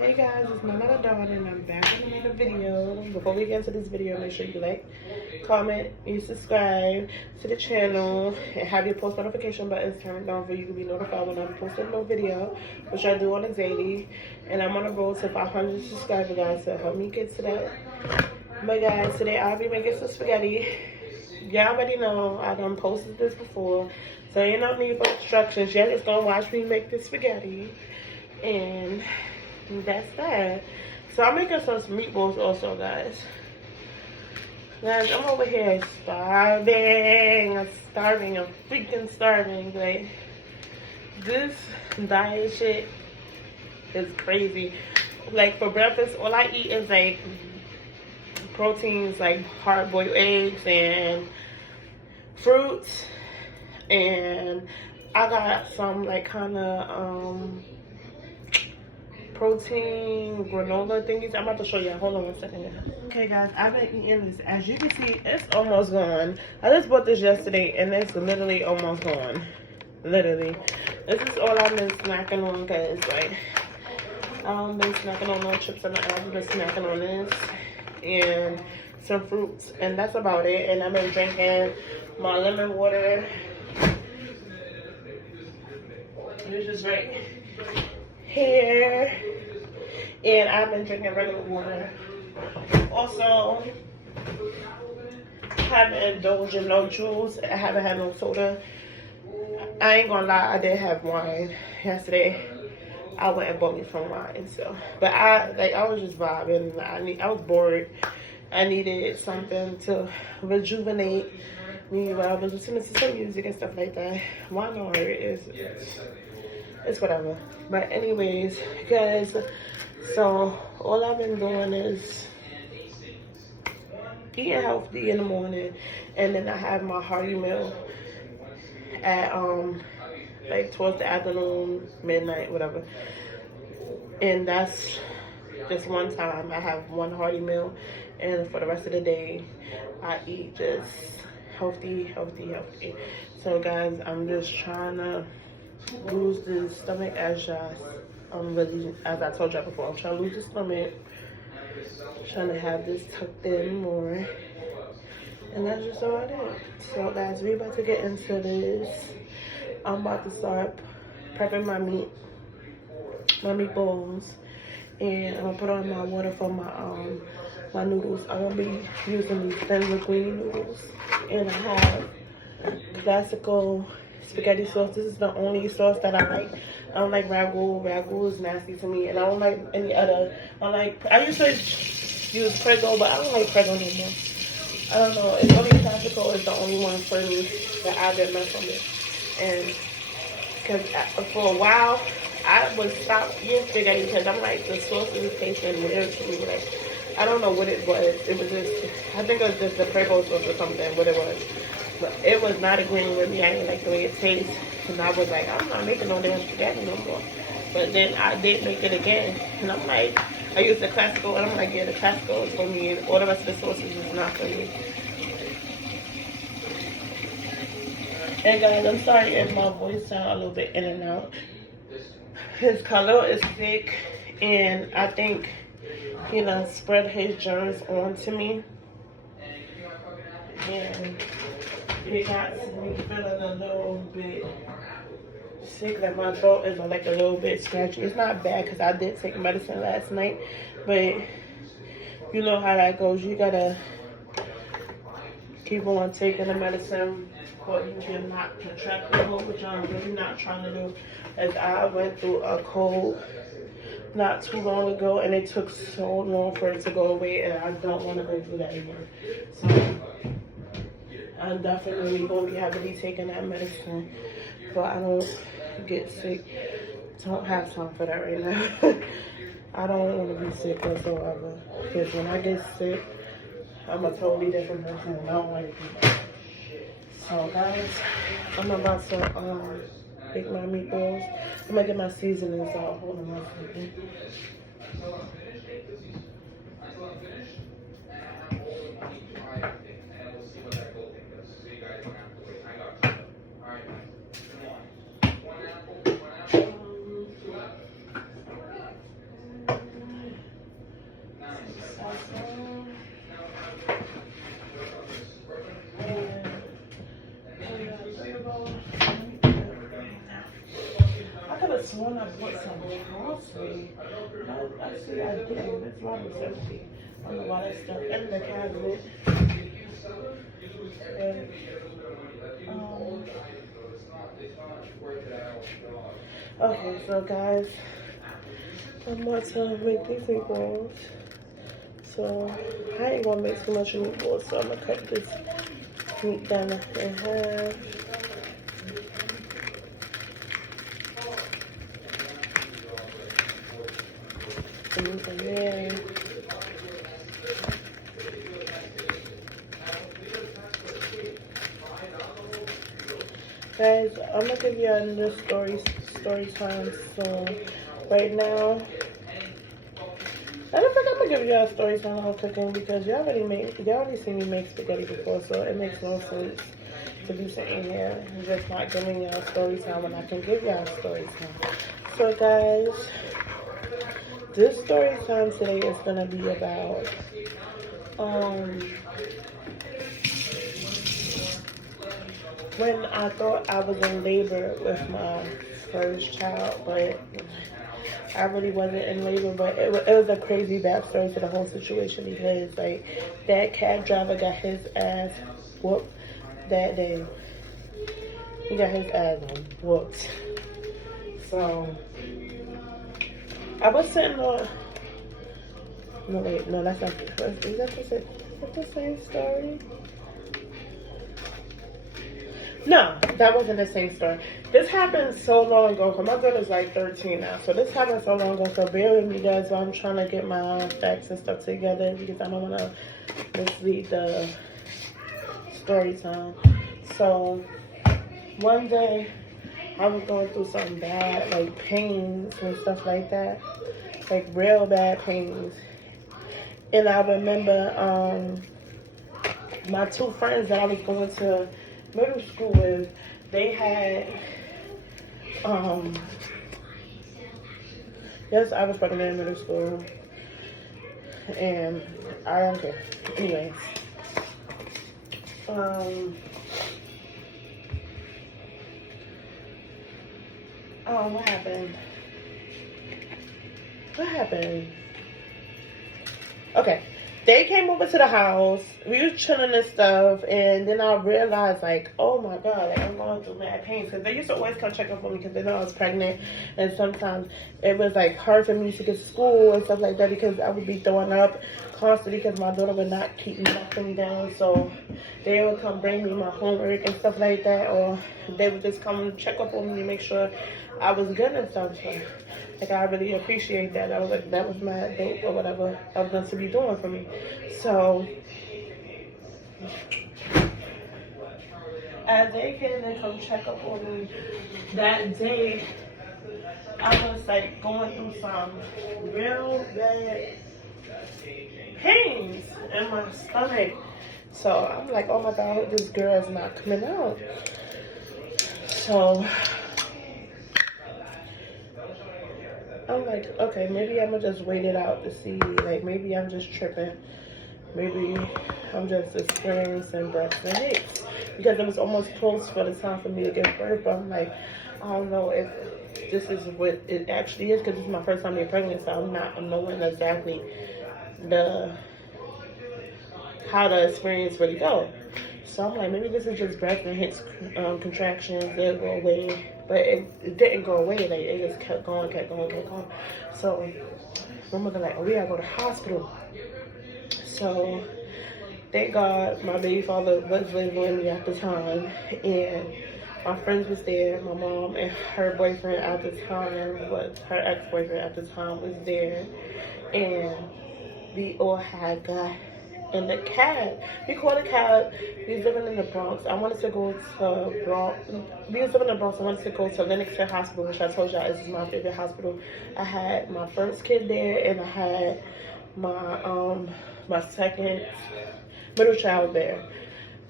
Hey guys, it's Mama Dawn and I'm back with another video. Before we get into this video, make sure you like, comment, and subscribe to the channel and have your post notification buttons turned on for you to be notified when I post a new video, which I do on a daily. And I'm on a road to 500 subscribers, guys, so help me get to that. But guys, today I'll be making some spaghetti. Y'all already know I done posted this before, so you don't need for instructions. Y'all just gonna watch me make the spaghetti. And that's that. So I'm making some meatballs also, guys. Guys, I'm over here starving. I'm freaking starving. Like, this diet shit is crazy. Like, for breakfast, all I eat is like proteins, like hard-boiled eggs and fruits. And I got some like kind of protein granola thingies. I'm about to show you. Hold on one second. Okay guys, I've been eating this. As you can see, it's almost gone. I just bought this yesterday and it's literally almost gone. Literally. This is all I've been snacking on, because like I haven't been snacking on no chips and nothing. I've been snacking on this and some fruits, and that's about it. And I've been drinking my lemon water. This is right here, and I've been drinking regular water. Also, haven't indulged in no juice. I haven't had no soda. I ain't gonna lie, I did have wine yesterday. I went and bought me some wine, so. But I was just vibing. I was bored. I needed something to rejuvenate me while I was listening to some music and stuff like that. Why not? It's whatever. But anyways, guys, so all I've been doing is eating healthy in the morning, and then I have my hearty meal at like towards the afternoon, midnight, whatever. And that's just one time I have one hearty meal, and for the rest of the day I eat just healthy. So guys, I'm just trying to lose this stomach, as I told y'all before. I'm trying to lose the stomach, trying to have this tucked in more, and that's just about it. So guys, we about to get into this. I'm about to start prepping my meatballs, and I'm gonna put on my water for my noodles. I'm gonna be using these thin linguine noodles, and I have classical spaghetti sauce. This is the only sauce that I like. I don't like ragu. Ragu is nasty to me, and I don't like any other. I used to use Prego, but I don't like Prego no more. I don't know. It's only classical is the only one for me that I didn't mess with. And because for a while I would stop eating spaghetti because I'm like, the sauce is tasting weird to me. Like, I don't know what it was. It was just, I think it was just the Prego sauce or something, what it was. But it was not agreeing with me. I didn't like the way it tastes. And I was like, I'm not making no damn spaghetti no more. But then I did make it again. And I'm like, I used the classical, and I'm like, yeah, the classical is for me, and all the rest of the sauces is not for me. And guys, I'm sorry if my voice sounds a little bit in and out. His color is thick, and I think he done spread his germs onto me. And it got me feeling a little bit sick. Like, my throat is like a little bit scratchy. It's not bad because I did take medicine last night, but you know how that goes. You gotta keep on taking the medicine for you to not contract the cold, which I'm really not trying to do. As I went through a cold not too long ago, and it took so long for it to go away, and I don't want to go through that anymore. So I'm definitely going to be having to be taking that medicine so I don't get sick. Don't have time for that right now. I don't want to be sick whatsoever, because when I get sick, I'm a totally different person, and I don't want to do that. So guys, I'm about to make my meatballs. I'm gonna get my seasonings out. Hold on one second. when I bought some groceries. Actually, I did. This one was empty. I don't know why that's stuff in the cabinet. And, okay, so guys, I'm about to make these meatballs. So I ain't gonna make too much meatballs, so I'm gonna cut this meat down in half. The meat in there. Guys, I'm gonna give you another story time soon. Right now, I don't think I'm gonna give y'all a story time on cooking because y'all already seen me make spaghetti before, so it makes no sense to be sitting here and just not giving y'all story time when I can give y'all story time. So guys, this story time today is gonna be about when I thought I was in labor with my first child, but I really wasn't in labor. But it was a crazy backstory to the whole situation because, like, that cab driver got his ass whooped that day. He got his ass whooped. So, I was sitting on... No, wait, no, that's not... Is that the same story? No, that wasn't the same story. This happened so long ago, because my daughter's like 13 now. So this happened so long ago, so bear with me guys while I'm trying to get my facts and stuff together because I don't want to mislead the story time. So one day I was going through something bad, like pains and stuff like that. Like real bad pains. And I remember my two friends that I was going to middle school with, they had yes, I was pregnant in middle school, and I don't care. Anyways, what happened? Okay. They came over to the house. We was chilling and stuff, and then I realized, like, oh my god, like, I'm going through mad pain. Because they used to always come check up on me because they know I was pregnant, and sometimes it was like hard for me to get to school and stuff like that because I would be throwing up constantly because my daughter would not keep nothing down. So they would come bring me my homework and stuff like that, or they would just come check up on me and make sure I was good and stuff. So, like, I really appreciate that. I was like, that was my dope or whatever I was going to be doing for me. So, as they came and come check up on me that day, I was like going through some real bad pains in my stomach. So I'm like, oh my god, I hope this girl is not coming out. So I'm like, okay, maybe I'm gonna just wait it out to see, like, maybe I'm just tripping. Maybe I'm just experiencing breast and hips. Because it was almost close for the time for me to give birth. But I'm like, I don't know if this is what it actually is, because this is my first time being pregnant, so I'm not knowing exactly how the experience really goes. So I'm like, maybe this is just breast and hips contractions. They'll go away. But it didn't go away. Like, it just kept going. So my mother like, oh, we gotta go to the hospital. So thank God my baby father was living with me at the time, and my friends was there. My mom and her boyfriend at the time, her ex-boyfriend at the time, was there, and we all had got in the cab. We called a cab. We was living in the Bronx. I wanted to go to Bronx. We was living in the Bronx. I wanted to go to Lenox Hospital, which I told y'all is my favorite hospital. I had my first kid there, and I had my second middle child there.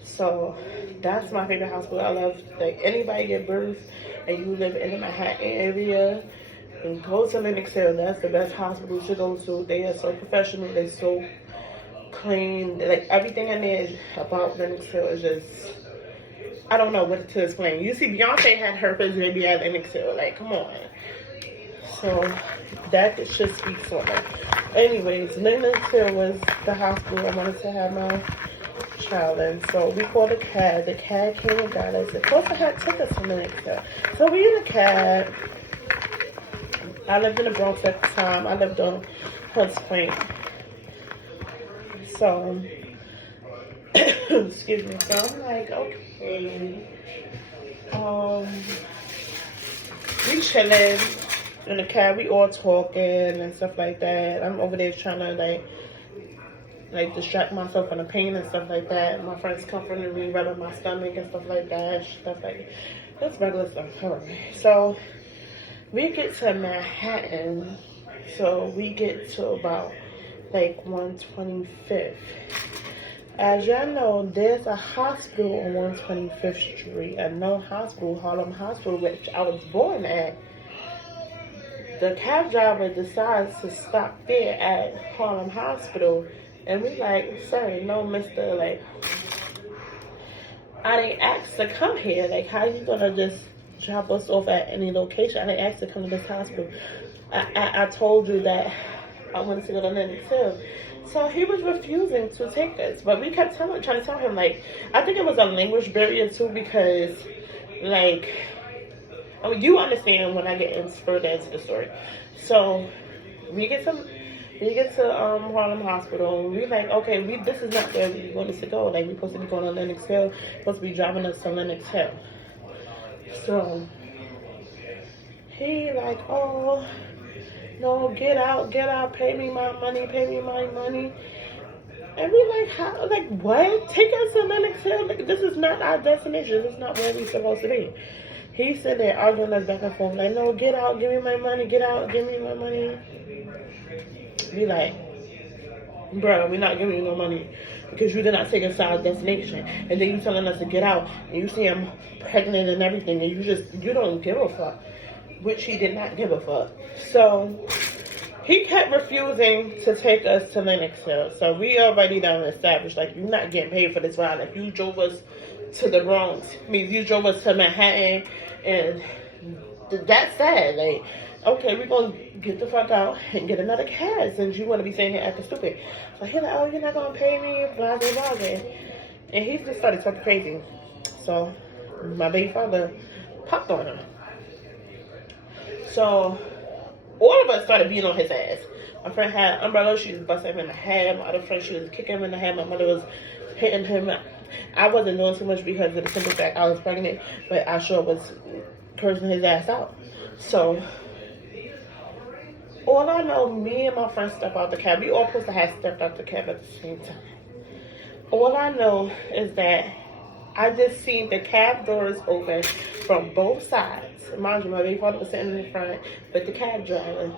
So that's my favorite hospital. I love, like, anybody get birth and you live in the Manhattan area, and go to Lenox Hill. That's the best hospital to go to. They are so professional. They're so clean. Like, everything in there about Lenox Hill is just, I don't know what to explain. You see, Beyonce had her first baby at Lenox Hill. Like, come on. So that should speak for them. Anyways, Lincoln Hill was the hospital I wanted to have my child in. So we called a cab. The cab came and got us. Of course, I had took us to Lincoln Hill. So we in the cab. I lived in the Bronx at the time. I lived on Hunts Point. So, excuse me. So I'm like, okay. We chilling in the cab. We all talking and stuff like that. I'm over there trying to like distract myself from the pain and stuff like that. My friends comforting me, rubbing my stomach and stuff like that. That's regular stuff. So we get to Manhattan. So we get to about like 125th. As y'all know, there's a hospital on 125th Street, a known hospital, Harlem Hospital, which I was born at. The cab driver decides to stop there at Harlem Hospital, and we like, sir, no, mister, like, I didn't ask to come here. Like, how you gonna just drop us off at any location? I didn't ask to come to this hospital. I told you that I wanted to go to Lennox Hill. So he was refusing to take us. But we kept trying to tell him, like, I think it was a language barrier too, because, like, I mean, you understand when I get further into the story. So we get to Harlem Hospital. We like, okay, this is not where we wanted to go. Like, we're supposed to be going to Lennox Hill. Supposed to be driving us to Lennox Hill. So he like, oh no, get out, pay me my money. And we like, how, like, what? Take us to Lennox Hill? Like, this is not our destination. This is not where we're supposed to be. He's sitting there arguing us back and forth, like, no, get out, give me my money, get out, give me my money. We like, bro, we're not giving you no money because you did not take us to our destination. And then you telling us to get out, and you see him pregnant and everything, and you don't give a fuck. Which he did not give a fuck. So he kept refusing to take us to Lennox Hill. So we already done established, like, you're not getting paid for this ride. Like, you drove us to the Bronx. Means you drove us to Manhattan, and that's sad. Like, okay, we're gonna get the fuck out and get another cab since you want to be sitting here acting stupid. So he's like, oh, you're not gonna pay me, blah blah blah. And he just started talking crazy. So my baby father popped on him. So all of us started beating on his ass. My friend had an umbrella. She was busting him in the head. My other friend, she was kicking him in the head. My mother was hitting him. I wasn't doing too much because of the simple fact I was pregnant, but I sure was cursing his ass out. So all I know, me and my friend stepped out the cab. We all supposed to have stepped out the cab at the same time. All I know is that I just seen the cab doors open from both sides. Mind you, my baby father was sitting in the front with the cab driver.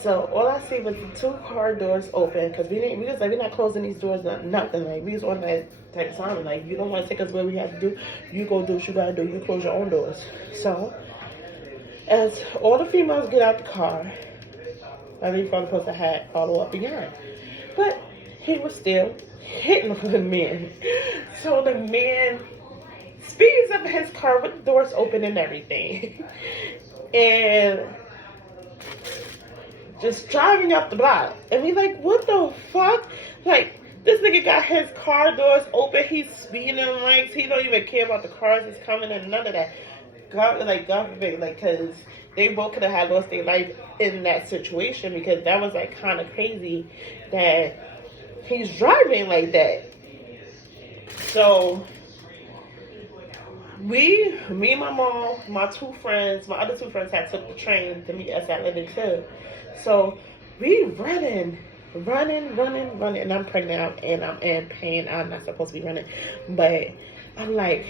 So all I see was the two car doors open, because we was like, we're not closing these doors, nothing. Like, we was on that type of time. Like, you don't want to take us where we have to do, you go do what you gotta do. You close your own doors. So as all the females get out the car, my baby father supposed to have follow up behind, but he was still hitting the man. So the man speeds up in his car with the doors open and everything, and just driving up the block. And we like, what the fuck? Like, this nigga got his car doors open. He's speeding lights. He don't even care about the cars that's coming and none of that. God forbid, like, because they both could have had lost their life in that situation, because that was like kind of crazy that he's driving like that. So me and my mom, my other two friends had took the train to meet us at Lennox Hill. So we running, and I'm pregnant and I'm in pain. I'm not supposed to be running, but I'm like,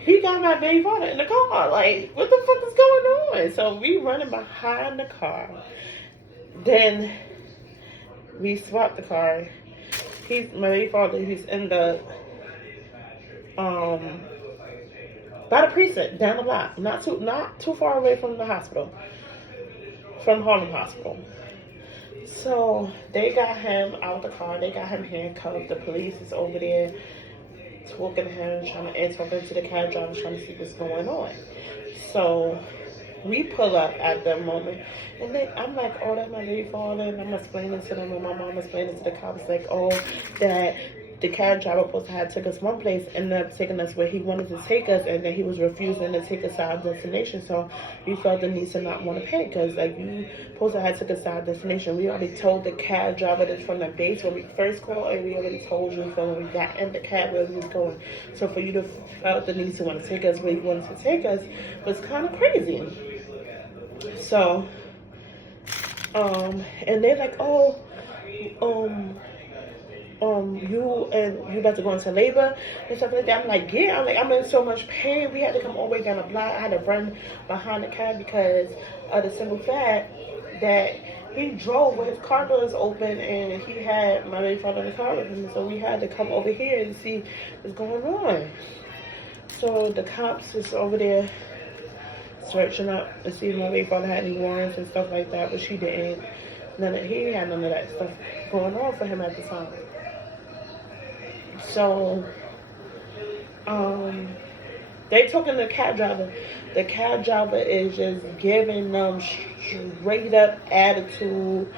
he got my baby father in the car. Like, what the fuck is going on? So we running behind the car. Then we swapped the car. My baby father, he's in the by the precinct down the block, not too far away from the hospital, from Harlem Hospital. So they got him out of the car. They got him handcuffed. The police is over there talking to him, talking to the cab driver, trying to see what's going on. So We pull up at the moment, and I'm like, oh, that's my baby father, and I'm explaining to them, and my mom explaining to the cops, like, oh, that the cab driver supposed to have took us one place, ended up taking us where he wanted to take us, and then he was refusing to take us to our destination, so we felt the need to not want to pay, because, like, you supposed to have took us to our destination. We already told the cab driver this from the base when we first called, and we already told you from when we got in the cab where we was going. So for you to felt the need to want to take us where you wanted to take us was kind of crazy. So, and they're like, oh, you about to go into labor and stuff like that. I'm like, yeah. I'm in so much pain. We had to come all the way down the block. I had to run behind the cab because of the simple fact that he drove with his car doors open and he had my baby father in the car with him. So we had to come over here to see what's going on. So the cops is over there searching up to see if my baby father had any warrants and stuff like that, but she didn't. He had none of that stuff going on for him at the time. So, they talking to the cab driver. The cab driver is just giving them straight up attitude.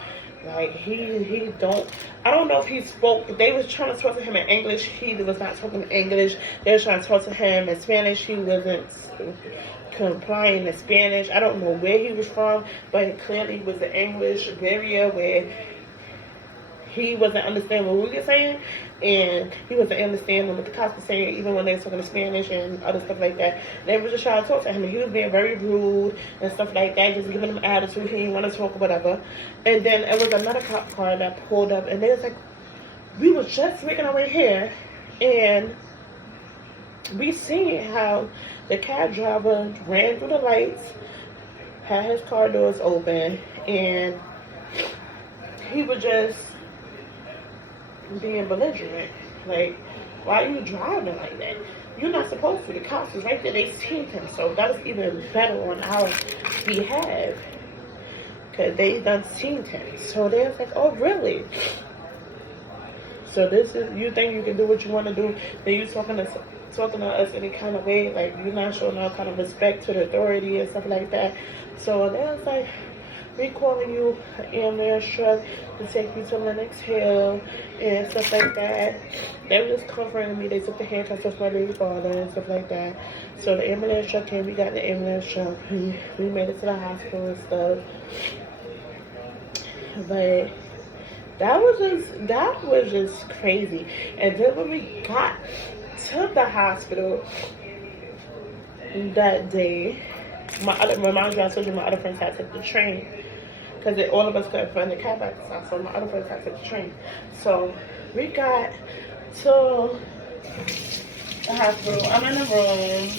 Like, he don't, I don't know if he spoke, they was trying to talk to him in English. He was not talking English. They was trying to talk to him in Spanish. He wasn't complying in Spanish. I don't know where he was from, but it clearly was the English barrier where he wasn't understanding what we were saying, and he wasn't understanding what the cops were saying, even when they were talking Spanish and other stuff like that. They were just trying to talk to him, and he was being very rude and stuff like that, just giving them attitude. He didn't want to talk or whatever. And then it was another cop car that pulled up, and they was like, we was just making our way here, and we seen how the cab driver ran through the lights, had his car doors open, and he was just being belligerent. Like, why are you driving like that? You're not supposed to. The cops was right there. They seen him. So that was even better on our behalf, because they done seen him. So they was like, oh, really? So this is, you think you can do what you want to do, then you talking to us any kind of way, like you're not showing no kind of respect to the authority and stuff like that. So they was like, we calling you an ambulance truck to take you to Lenox Hill and stuff like that. They were just comforting me. They took the handcuffs off my baby father and stuff like that. So the ambulance truck came. We got the ambulance truck. We made it to the hospital and stuff. But that was just crazy. And then when we got to the hospital that day, when my I told you my other friends had to take the train, because all of us couldn't find the cab at the time, so my other friends had to take the train. So we got to the hospital. I'm in the room.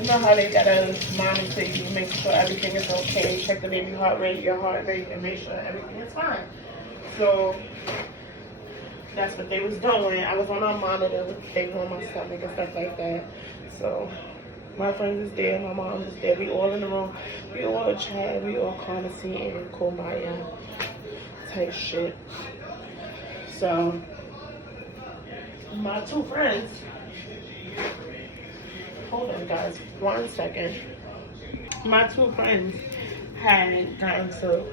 You know how they gotta monitor you, make sure everything is okay, check the baby heart rate, your heart rate, and make sure everything is fine. So that's what they was doing. I was on a monitor, they were on my stomach and stuff like that. So my friends is there, my mom is there, we all in the room, we all chat, we all conversing and kumbaya type shit. So my two friends, hold on guys, 1 second. My two friends had gotten into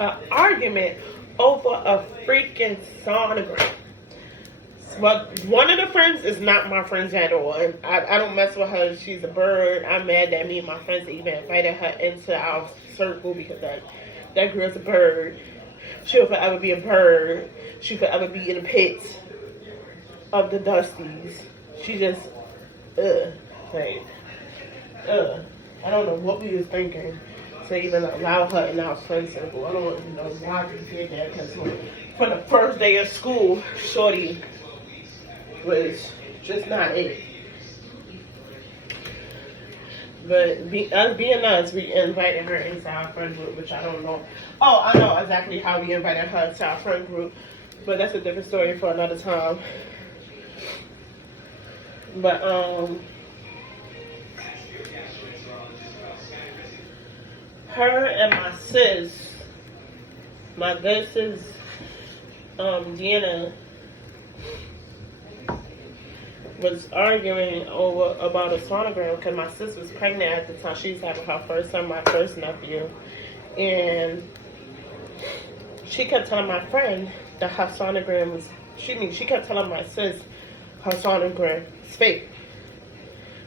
an argument over a freaking sonogram. But one of the friends is not my friends at all. And I don't mess with her. She's a bird. I'm mad that me and my friends even invited her into our circle, because that girl's a bird. She'll forever be a bird. She'll forever be in the pits of the dusties. She just, I don't know what we was thinking to even allow her in our friend circle. I don't even know why we did that, because for the first day of school, shorty was just not it. But us being us, we invited her into our friend group, which I don't know. Oh, I know exactly how we invited her to our friend group, but that's a different story for another time. But her and my sis, my good sis, Deanna, was arguing over about a sonogram because my sis was pregnant at the time. She was having her first son, my first nephew, and she kept telling my friend that her sonogram was. She kept telling my sis her sonogram is fake.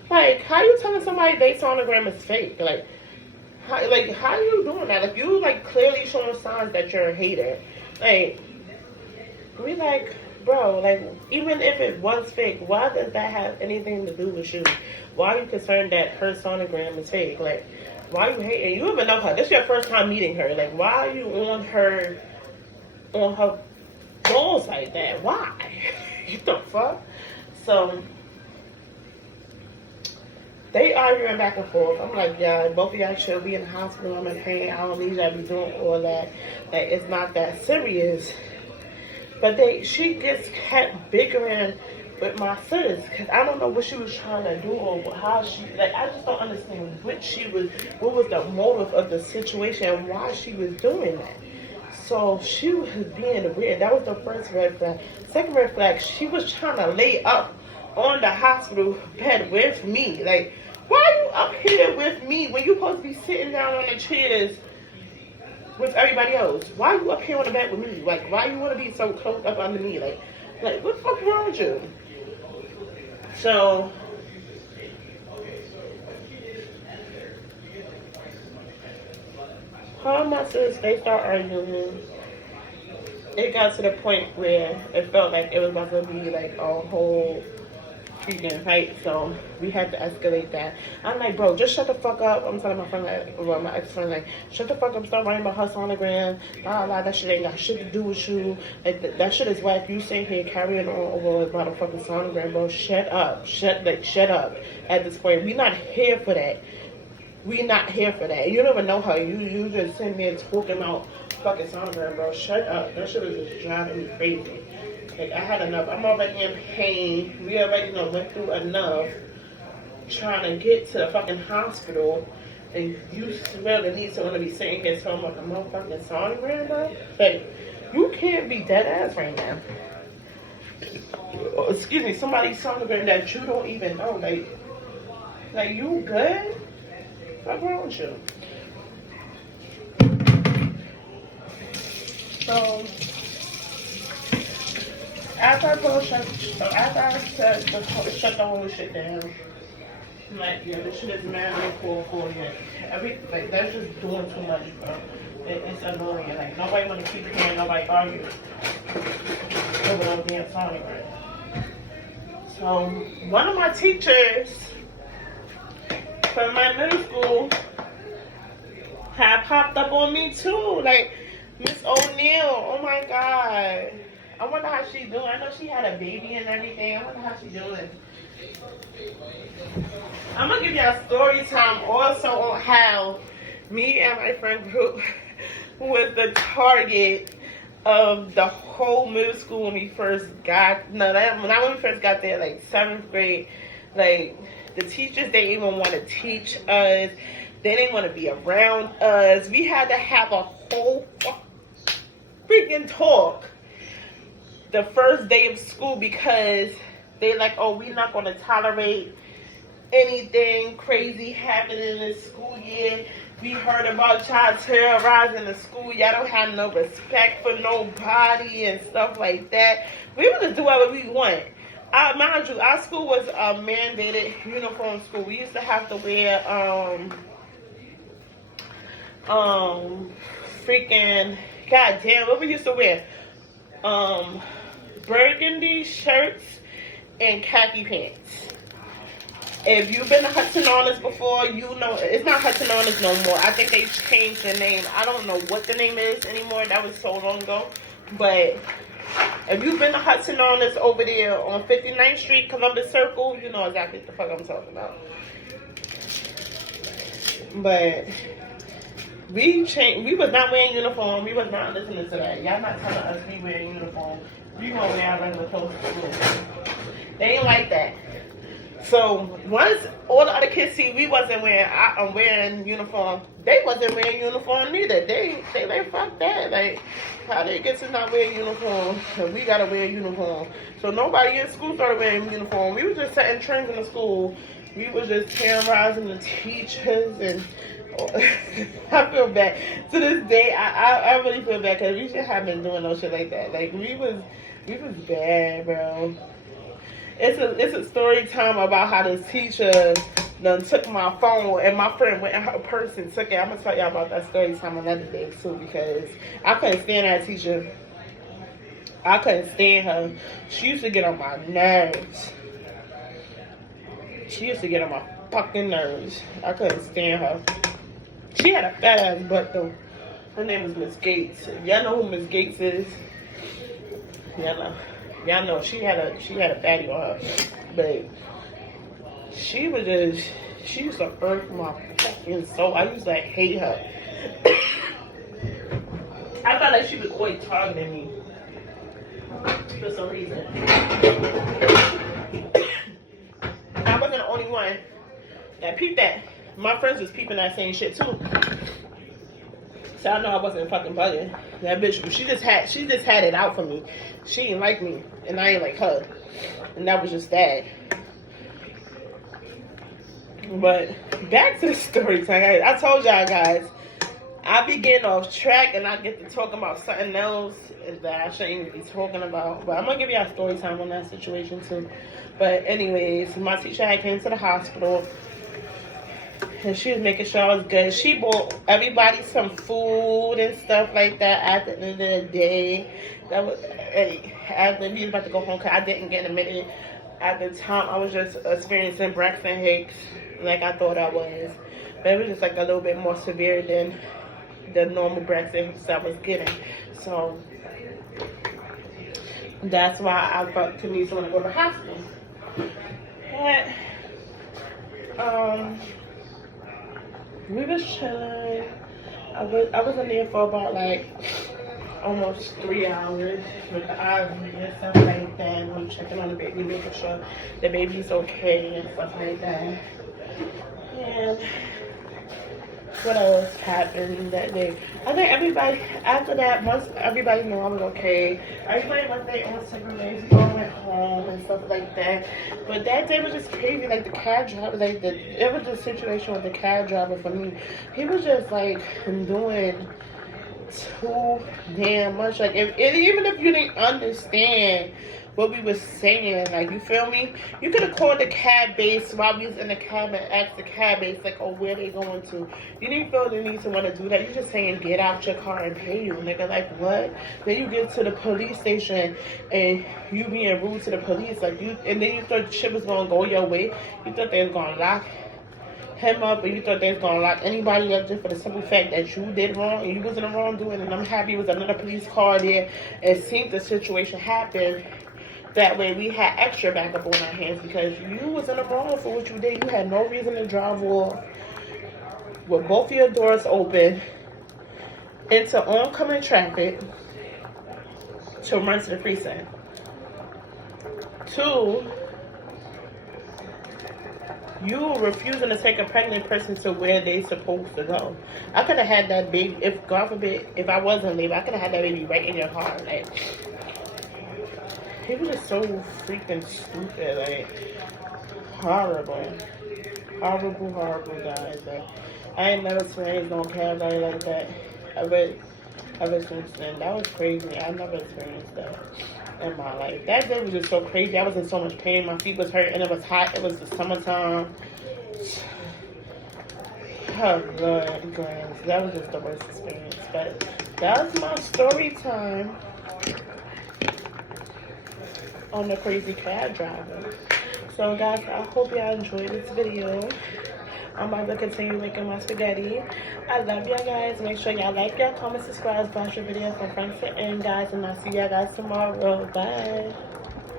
Like, how you telling somebody they sonogram is fake? Like, how you doing that? Like, you like clearly showing signs that you're a hater. Like, we like, bro, like, even if it was fake, why does that have anything to do with you? Why are you concerned that her sonogram is fake? Like, why are you hating? You even know her. This is your first time meeting her. Like, why are you on her balls like that? Why? What the fuck? So they arguing back and forth. I'm like, yeah, both of y'all should be in the hospital. I'm in pain. I don't need y'all to be doing all that. Like, it's not that serious. But she just kept bickering with my sis, because I don't know what she was trying to do or how she, like, I just don't understand what was the motive of the situation and why she was doing that. So she was being weird. That was the first red flag. Second red flag, she was trying to lay up on the hospital bed with me. Like, why are you up here with me when you supposed to be sitting down on the chairs with everybody else? Why are you up here on the bed with me? Like, why you want to be so close up under me? Like what the fuck is wrong with you? So her and my sis, they start arguing. It got to the point where it felt like it was about to be like a whole freaking fight, so we had to escalate that. I'm like, bro, just shut the fuck up. I'm telling my friend, like, well, my ex-friend, like, shut the fuck up, stop writing about her sonogram, blah, blah, that shit ain't got shit to do with you. Like, that shit is whack. You sitting here carrying on over about a fucking sonogram, bro. Shut up. Shut up at this point. We not here for that. We not here for that. You don't even know her. You just sitting there talking about fucking sonogram, bro. Shut up. That shit is just driving me crazy. Like, I had enough. I'm already in pain. We already went through enough trying to get to the fucking hospital. And you really need someone to be sitting here talking about the motherfucking sonogram, bro? Like, you can't be dead ass right now. Excuse me, somebody's sonogram that you don't even know. Like you good? What's wrong with you? So, after I shut the whole shit down, I'm like, yeah, this shit is mad cool for you. Like, that's just doing too much, bro. It's annoying. Like, nobody want to keep hearing nobody argue over those damn sonograms. So, one of my teachers from my middle school had popped up on me too. Like, Miss O'Neil, oh my God. I wonder how she's doing. I know she had a baby and everything. I wonder how she's doing. I'm going to give y'all story time also on how me and my friend group was the target of the whole middle school when we first got, not when we first got there, like 7th grade. Like, the teachers didn't even want to teach us. They didn't want to be around us. We had to have a whole freaking talk the first day of school because they like, oh, we're not going to tolerate anything crazy happening in the school year. We heard about y'all terrorizing the school. Y'all don't have no respect for nobody and stuff like that. We would just do whatever we want. Mind you, our school was a mandated uniform school. We used to have to wear freaking, goddamn, what we used to wear? Burgundy shirts and khaki pants. If you've been to Hudson Honors before, you know it's not Hudson Honors no more. I think they changed the name. I don't know what the name is anymore. That was so long ago. But if you've been to Hudson Honors over there on 59th Street, Columbus Circle, you know exactly what the fuck I'm talking about. But we changed. We was not wearing uniform. We was not listening to that. Y'all not telling us we wearing uniform. We gonna wear our regular clothes to school. They ain't like that. So once all the other kids see we wasn't wearing uniform, they wasn't wearing uniform neither. They like, fuck that. Like, How they get to not wear a uniform and we gotta wear a uniform? So nobody in school started wearing a uniform. We were just setting trends in the school. We was just terrorizing the teachers, and I feel bad. To this day, I really feel bad because we should have been doing no shit like that. Like we was bad, bro. It's a story time about how this teacher done took my phone and my friend went in her purse and took it. I'm gonna tell y'all about that story time another day too, because I couldn't stand that teacher. I couldn't stand her. She used to get on my nerves. She used to get on my fucking nerves. I couldn't stand her. She had a fat ass butt though. Her name was Miss Gates. Y'all know who Miss Gates is? Y'all know she had a fatty on her, but she used to irk my fucking soul. I used to hate her. I felt like she was always targeting me for some reason. I wasn't the only one that peeped that. My friends was peeping that same shit too. So I know I wasn't fucking bugging. That bitch, she just had it out for me. She didn't like me, and I ain't like her. And that was just that. But back to the story time. I told y'all guys, I be getting off track and I get to talking about something else that I shouldn't be talking about. But I'm gonna give y'all story time on that situation too. But anyways, my teacher had came to the hospital and she was making sure I was good. She bought everybody some food and stuff like that at the end of the day. That was after we was about to go home, because I didn't get a minute. At the time, I was just experiencing Braxton Hicks like I thought I was. But it was just like a little bit more severe than the normal Braxton Hicks I was getting. So that's why I felt to me someone to go to the hospital. But we was chilling. I was in there for about like almost 3 hours with the IV and stuff like that. I'm checking on the baby, making sure the baby's okay and stuff like that. And what else happened that day? I think everybody, after that, once everybody knew I was okay, everybody went their own separate ways, going home and stuff like that. But that day was just crazy. Like the cab driver, it was a situation with the cab driver for me. He was just like doing too damn much. Like even if you didn't understand what we was saying, like, you feel me, you could have called the cab base while we was in the cab and asked the cab base like, oh, where they going to. You didn't feel the need to want to do that. You just saying get out your car and pay you, nigga. Like, what? Then you get to the police station and you being rude to the police, like, and then you thought shit was gonna go your way. You thought they was gonna lock him up, and you thought they was gonna lock anybody up just for the simple fact that you did wrong and you was in the wrongdoing. And I'm happy it was another police car there and seen the situation happen. That way we had extra backup on our hands, because you was in the wrong for what you did. You had no reason to drive off with both of your doors open into oncoming traffic to run to the precinct. 2, you refusing to take a pregnant person to where they supposed to go. I could have had that baby, if God forbid, if I wasn't leaving, I could have had that baby right in your car. Like, he was just so freaking stupid. Like, horrible, guys. Like, I ain't never experienced no cab ride like that ever since then. That was crazy. I never experienced that in my life. That day was just so crazy. I was in so much pain. My feet was hurting. It was hot. It was the summertime. Oh, God, guys. That was just the worst experience. But that was my story time on the crazy cab driver. So, guys, I hope y'all enjoyed this video. I'm about to continue making my spaghetti. I love y'all guys. Make sure y'all like, y'all comment, subscribe, watch your video from front to end, guys. And I'll see y'all guys tomorrow. Bye.